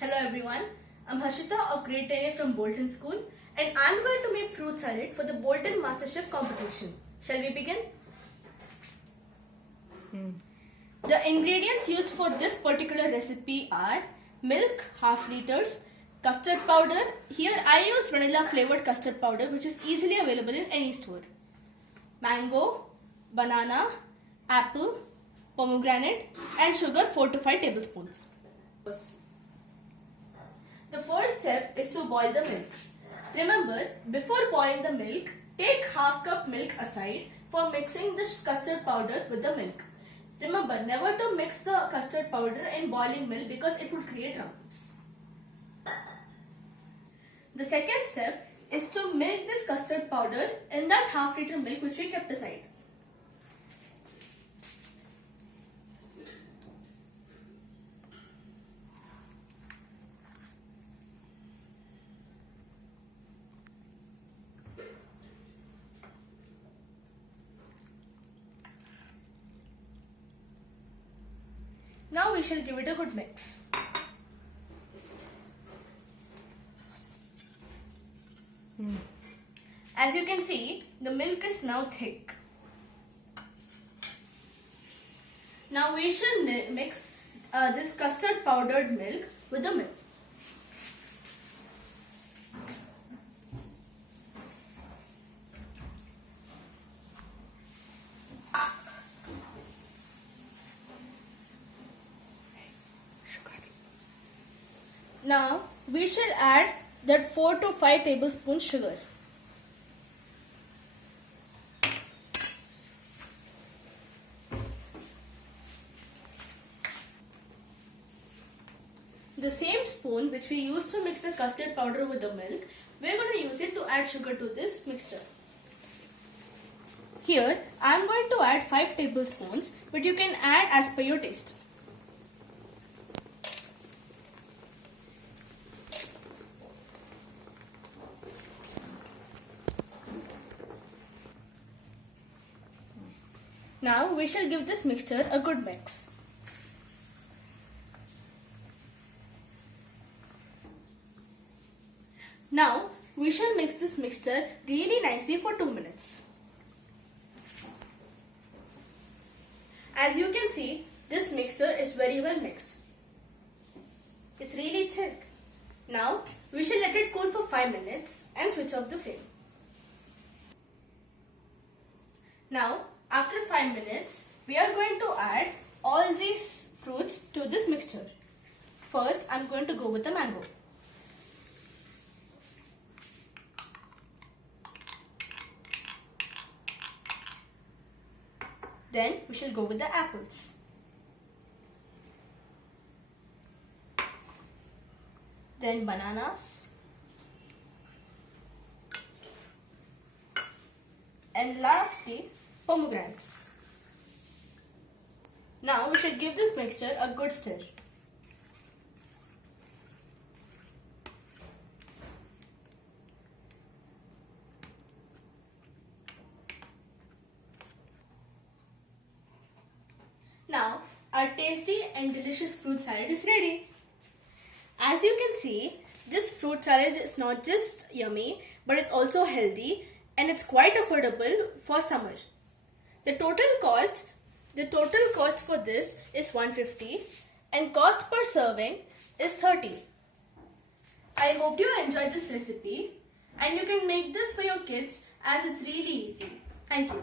Hello everyone, I'm Harshita of grade 10A from Bolton School and I'm going to make fruit salad for the Bolton MasterChef competition. Shall we begin? The ingredients used for this particular recipe are milk, half liters, custard powder. Here I use vanilla flavored custard powder which is easily available in any store. Mango, banana, apple, pomegranate and sugar 4 to 5 tablespoons. The first step is to boil the milk. Remember, before boiling the milk, take half cup milk aside for mixing the custard powder with the milk. Remember, never to mix the custard powder in boiling milk because it will create lumps. The second step is to milk this custard powder in that half liter milk which we kept aside. Now we shall give it a good mix. As you can see, the milk is now thick. Now we shall mix this custard powdered milk with the milk. Now we shall add that 4 to 5 tablespoons sugar. The same spoon which we used to mix the custard powder with the milk, we are going to use it to add sugar to this mixture. Here I am going to add 5 tablespoons, but you can add as per your taste. Now we shall give this mixture a good mix. Now we shall mix this mixture really nicely for 2 minutes. As you can see, this mixture is very well mixed. It's really thick. Now we shall let it cool for 5 minutes and switch off the flame. Now after 5 minutes, we are going to add all these fruits to this mixture. First, I am going to go with the mango. Then we shall go with the apples. Then bananas. And lastly, pomegranates. Now we should give this mixture a good stir. Now our tasty and delicious fruit salad is ready. As you can see, this fruit salad is not just yummy, but it's also healthy and it's quite affordable for summer. The total cost for this is 150 and cost per serving is 30. I hope you enjoyed this recipe and you can make this for your kids as it's really easy. Thank you.